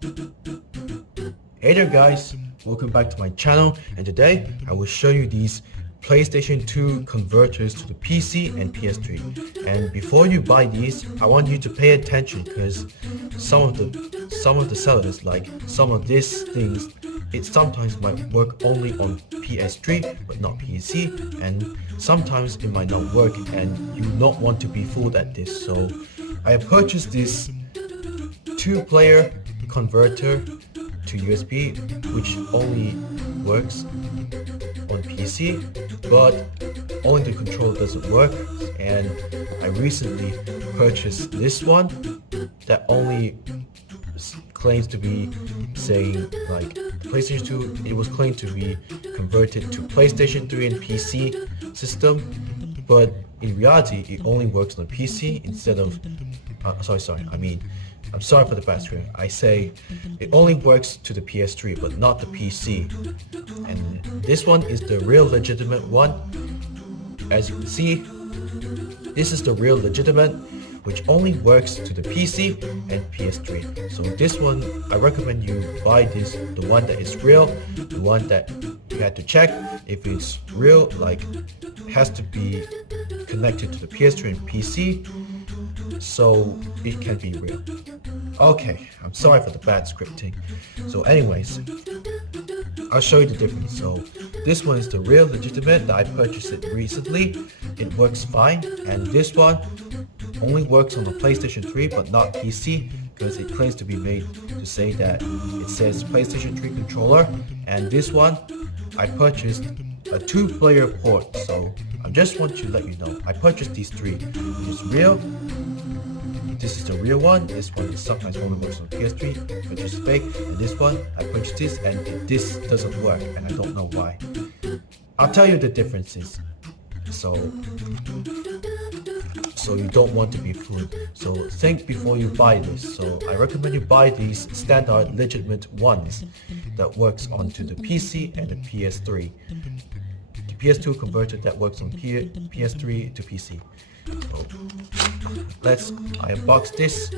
Hey there guys, welcome back to my channel, and today I will show you these PlayStation 2 converters to the PC and PS3. And before you buy these, I want you to pay attention because some of the sellers, like some of these things, it sometimes might work only on PS3 but not PC, and sometimes it might not work and you not want to be fooled at this. So I purchased this 2-player converter to USB, which only works on PC, but only the controller doesn't work. And I recently purchased this one that only claims to be saying like PlayStation 2. It was claimed to be converted to PlayStation 3 and PC system, but in reality it only works on PC instead of I'm sorry for the bad swear. I say it only works to the PS3 but not the PC. And this one is the real legitimate one. As you can see, this is the real legitimate, which only works to the PC and PS3. So this one, I recommend you buy this, the one that is real, the one that you had to check if it's real, like has to be connected to the PS3 and PC, so it can be real. Okay, I'm sorry for the bad scripting. So anyways, I'll show you the difference. So this one is the real legitimate that I purchased it recently. It works fine, and this one only works on the PlayStation 3 but not PC because it claims to be made to say that it says PlayStation 3 controller. And this one I purchased a 2-player port, so I just want to let you know I purchased these 3, which is real. This is the real one. This one is sometimes only works on PS3, which is fake. And this one, I purchased this and this doesn't work, and I don't know why. I'll tell you the differences. So you don't want to be fooled. So think before you buy this. So I recommend you buy these standard legitimate ones that works onto the PC and the PS3. The PS2 converter that works on PS3 to PC. So I unbox this,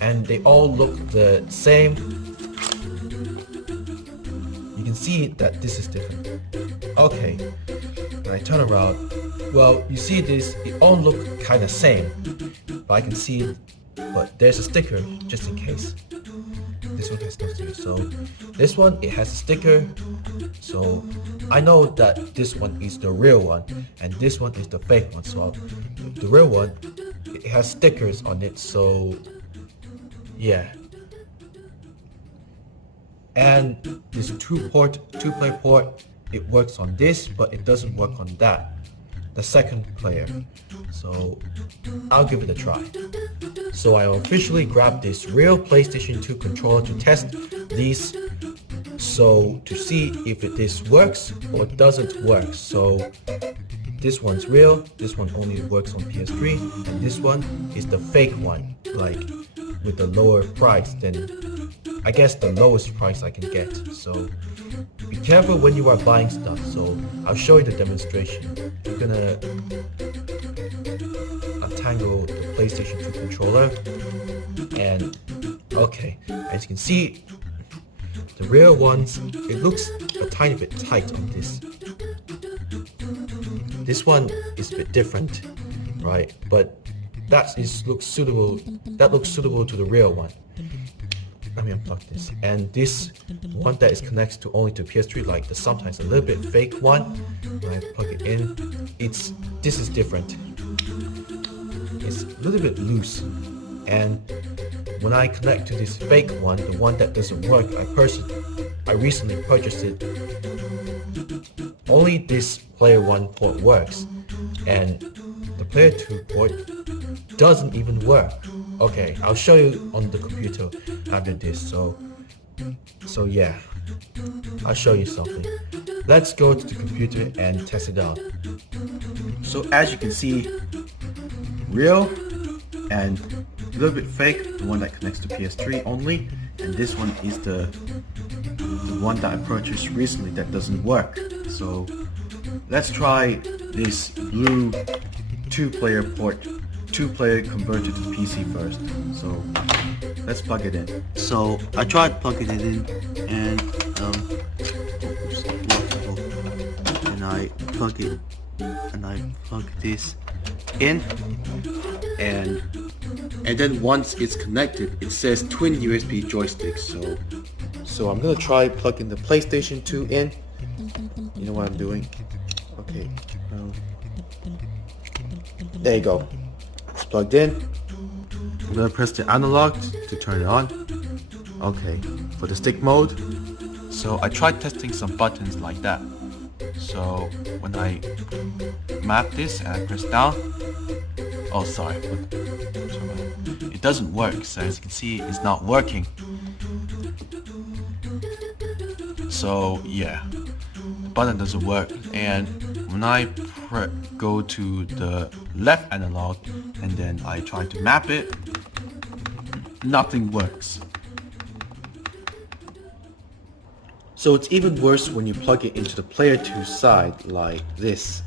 and they all look the same. You can see that this is different. Okay, when I turn around, well, you see this, it all look kind of same, but I can see, but there's a sticker just in case. This one has no sticker, so this one, it has a sticker, so I know that this one is the real one and this one is the fake one. So the real one, it has stickers on it, so yeah. And this 2-player port, it works on this but it doesn't work on that, the second player. So I'll give it a try. So I officially grabbed this real PlayStation 2 controller to test these, so to see if this works or doesn't work. So this one's real, this one only works on PS3, and this one is the fake one, like with the lower price than, I guess, the lowest price I can get. So be careful when you are buying stuff. So I'll show you the demonstration. I'm gonna untangle the PlayStation 2 controller, and okay, as you can see, the real ones, it looks a tiny bit tight on this. This one is a bit different, right? But that looks suitable to the real one. Let me unplug this. And this one that is connected to only to PS3, like the sometimes a little bit fake one, when I plug it in, this is different. It's a little bit loose, and when I connect to this fake one, the one that doesn't work, I recently purchased it. Only this player 1 port works, and the player 2 port doesn't even work. Okay, I'll show you on the computer after this. So yeah, I'll show you something. Let's go to the computer and test it out. So as you can see, real and a little bit fake, the one that connects to PS3 only, and this one is the one that I purchased recently that doesn't work. So let's try this blue 2-player port two-player converter to the PC first. So let's plug it in. So I tried plugging it in, and and I plug it, and I plug this in, and then once it's connected, it says twin USB joysticks. So I'm gonna try plugging the PlayStation 2 in. You know what I'm doing? Okay. There you go. It's plugged in. I'm gonna press the analog to turn it on. Okay. For the stick mode. So I tried testing some buttons like that. So when I map this and I press down, oh sorry, it doesn't work. So as you can see, it's not working. So yeah, the button doesn't work. And when I go to the left analog and then I try to map it, nothing works. So it's even worse when you plug it into the player 2 side like this.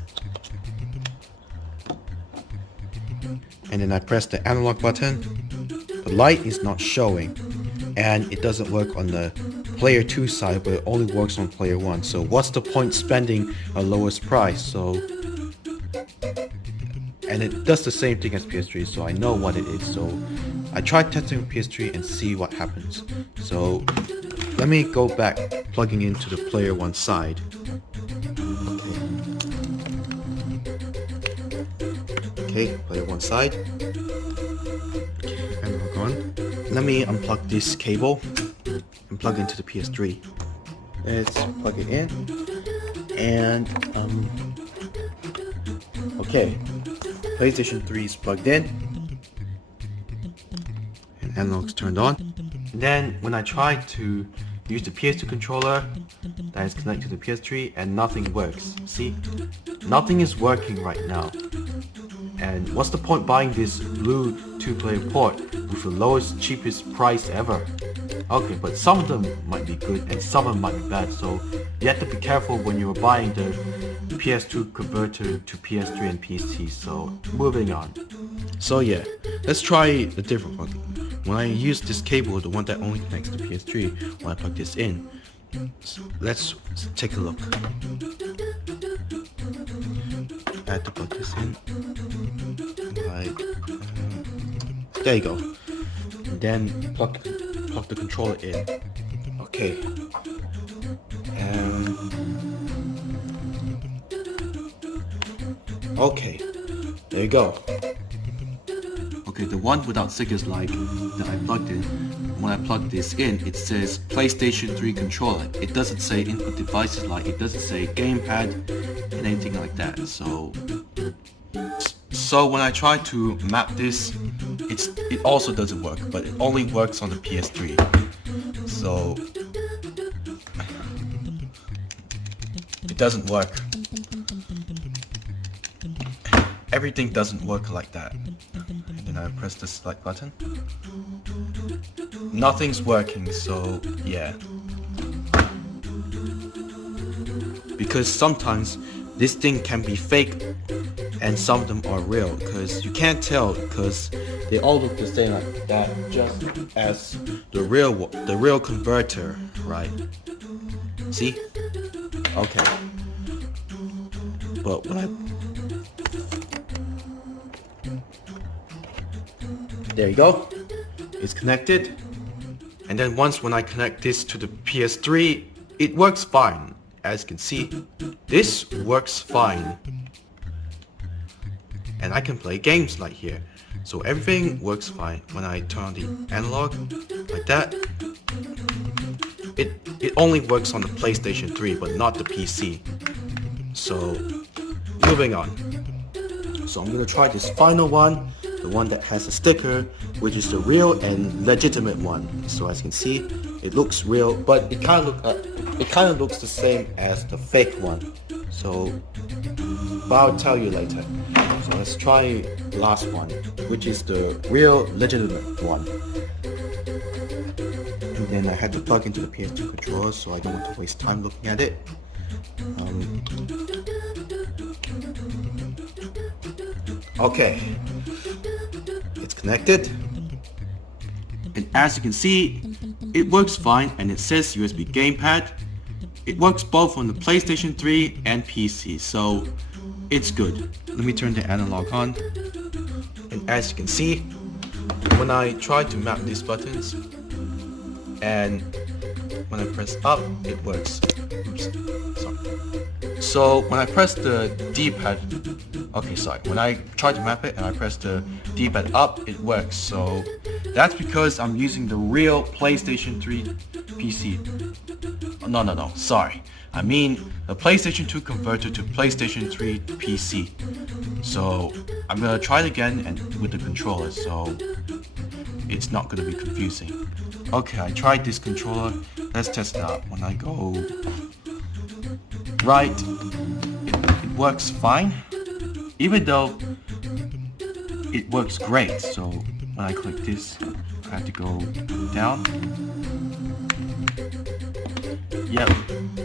And then I press the analog button. The light is not showing, and it doesn't work on the player 2 side, but it only works on player 1. So what's the point spending a lowest price? And it does the same thing as PS3, so I know what it is. So I tried testing with PS3 and see what happens. So let me go back, plugging into the player 1 side. Okay, player 1 side. Analog on. Let me unplug this cable and plug into the PS3. Let's plug it in. And okay, PlayStation 3 is plugged in, and analog's turned on. And then when I try to use the Ps2 controller that is connected to the PS3, and nothing works. See, nothing is working right now. And what's the point buying this blue 2-player port with the lowest, cheapest price ever? Okay, but some of them might be good and some of them might be bad, so you have to be careful when you're buying the Ps2 converter to Ps3 and PC. So moving on. So yeah, let's try a different one. When I use this cable, the one that only connects to PS3, when I plug this in, so let's take a look. I had to plug this in. Like, there you go. And then plug the controller in. Okay. Okay. There you go. Okay, the one without stickers like that I plugged in, when I plug this in, it says PlayStation 3 controller. It doesn't say input devices, like it doesn't say gamepad and anything like that. So when I try to map this, it also doesn't work, but it only works on the PS3. So it doesn't work. Everything doesn't work like that. And then I press the select button. Nothing's working, so yeah. Because sometimes this thing can be fake and some of them are real, because you can't tell because they all look the same like that, just as the real converter, right? See? Okay. But when there you go. It's connected. And then when I connect this to the PS3, it works fine. As you can see, this works fine. And I can play games like here. So everything works fine. When I turn on the analog like that, it only works on the PlayStation 3 but not the PC. So moving on. So I'm gonna try this final one, the one that has a sticker, which is the real and legitimate one. So as you can see, it looks real, but it kind of looks the same as the fake one. So, but I'll tell you later. So let's try the last one, which is the real legitimate one. And then I had to plug into the PS2 controller, so I don't want to waste time looking at it. Okay. connected. And as you can see, it works fine and it says USB gamepad. It works both on the PlayStation 3 and PC, so it's good. Let me turn the analog on. And as you can see, when I try to map these buttons and when I press up, it works. Oops, sorry. So when I press the D-pad, when I try to map it and I press the D-pad up, it works. So that's because I'm using the real PlayStation 3 PC. No, sorry. I mean the PlayStation 2 converter to PlayStation 3 PC. So I'm gonna try it again and with the controller, so it's not gonna be confusing. Okay, I tried this controller. Let's test it out. When I go right, it works fine, even though it works great. So when I click this, I have to go down. Yep,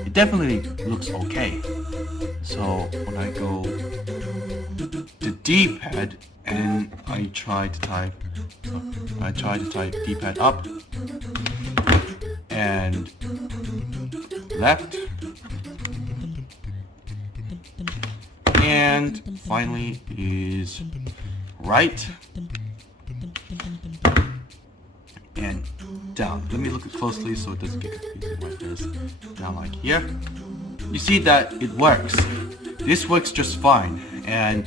it definitely looks okay. So when I go to D-pad and I try to type D-pad up and left, and finally is right and down. Let me look it closely so it doesn't get confusing like this. Down like here. You see that it works. This works just fine, and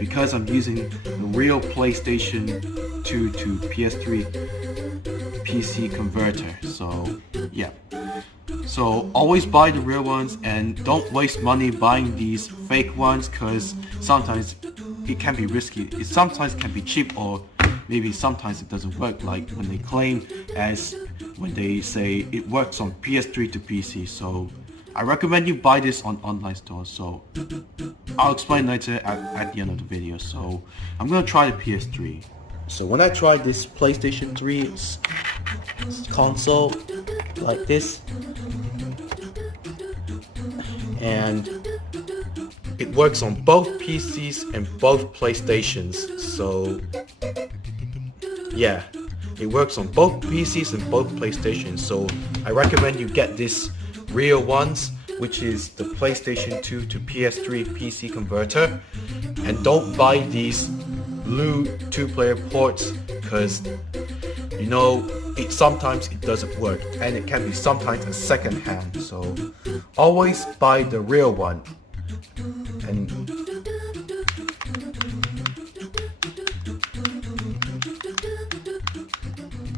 because I'm using the real PlayStation 2 to PS3 PC converter, so yeah. So always buy the real ones and don't waste money buying these fake ones, because sometimes it can be risky. It sometimes can be cheap, or maybe sometimes it doesn't work, like when they claim as when they say it works on PS3 to PC. So I recommend you buy this on online stores. So I'll explain later at the end of the video. So I'm gonna try the PS3. So when I tried this PlayStation 3 console like this, and it works on both PCs and both PlayStations. So yeah, it works on both PCs and both PlayStations. So I recommend you get this real ones, which is the PlayStation 2 to PS3 PC converter, and don't buy these blue 2-player ports, because you know sometimes it doesn't work and it can be sometimes a second hand. So always buy the real one. And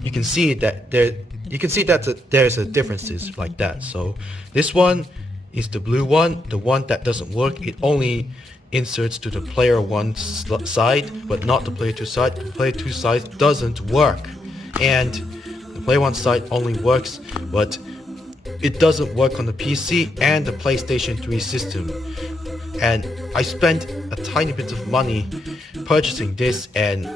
you can see that there's a differences like that. So this one is the blue one, the one that doesn't work. It only inserts to the player 1 side, but not the player 2 side. The player 2 side doesn't work, and the player 1 side only works, but it doesn't work on the PC and the PlayStation 3 system. And I spent a tiny bit of money purchasing this and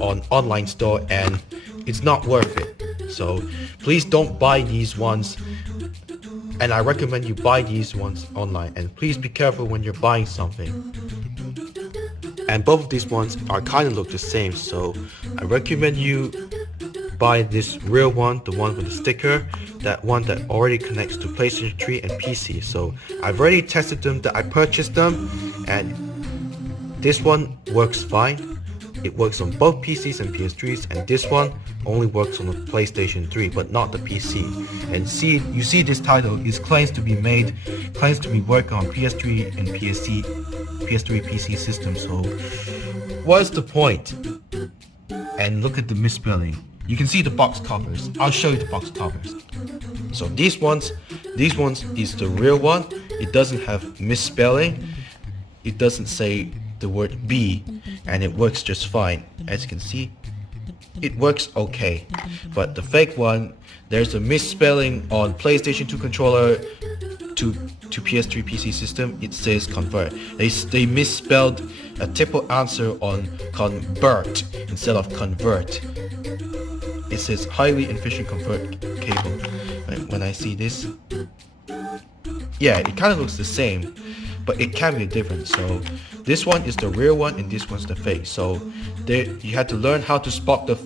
on online store, and it's not worth it. So please don't buy these ones, and I recommend you buy these ones online. And please be careful when you're buying something. And both of these ones are kind of look the same, so I recommend you buy this real one, the one with the sticker, that one that already connects to PlayStation 3 and PC. So I've already tested them, that I purchased them, and this one works fine. It works on both PCs and PS3s, and this one only works on the PlayStation 3 but not the PC. And you see this title is claims to be working on PS3 and PS3 PC system. So what's the point? And look at the misspelling. You can see the box covers. I'll show you the box covers. So these ones is the real one. It doesn't have misspelling. It doesn't say the word B, and it works just fine. As you can see, it works okay. But the fake one, there's a misspelling on PlayStation 2 controller to PS3 PC system. It says convert. They misspelled a triple answer on convert instead of convert. It says highly efficient convert cable. When I see this, yeah, it kind of looks the same, but it can be different. So this one is the real one and this one's the fake. So there, you have to learn how to spot the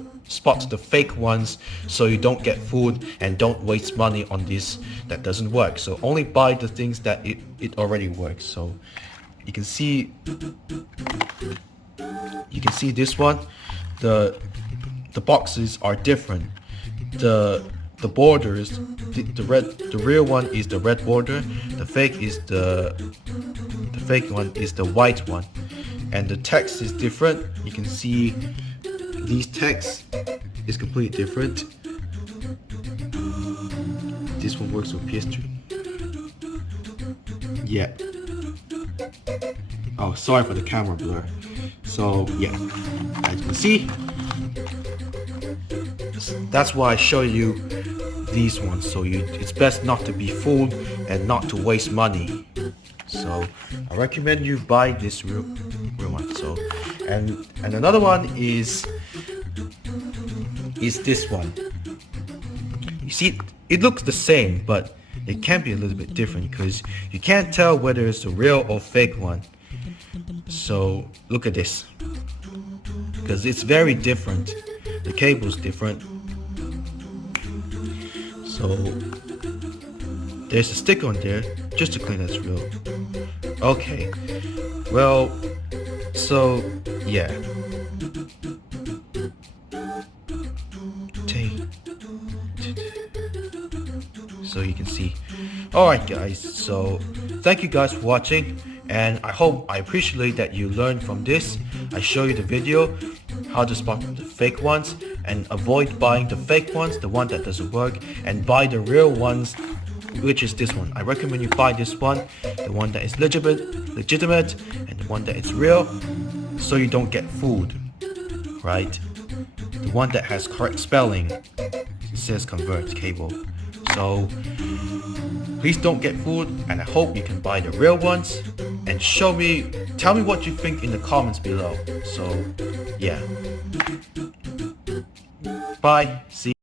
fake ones so you don't get fooled and don't waste money on this that doesn't work. So only buy the things that it already works. So you can see this one, the boxes are different. The borders, the real one is the red border, the fake one is the white one, and the text is different. You can see these texts is completely different. This one works with PS3. Yeah. Oh, sorry for the camera blur. So yeah, as you can see, that's why I show you these ones. So it's best not to be fooled and not to waste money. So I recommend you buy this real one. So and another one is this one. You see, it looks the same, but it can be a little bit different because you can't tell whether it's a real or fake one. So look at this, because it's very different. The cable's different. So there's a stick on there just to claim that's real. Okay, well, so yeah. So you can see. Alright guys, so thank you guys for watching, and I appreciate that you learned from this. I show you the video how to spot the fake ones and avoid buying the fake ones, the one that doesn't work, and buy the real ones, which is this one. I recommend you buy this one, the one that is legitimate and the one that is real, so you don't get fooled, right? The one that has correct spelling, it says convert cable. So please don't get fooled, and I hope you can buy the real ones, and tell me what you think in the comments below. So yeah, bye, see you.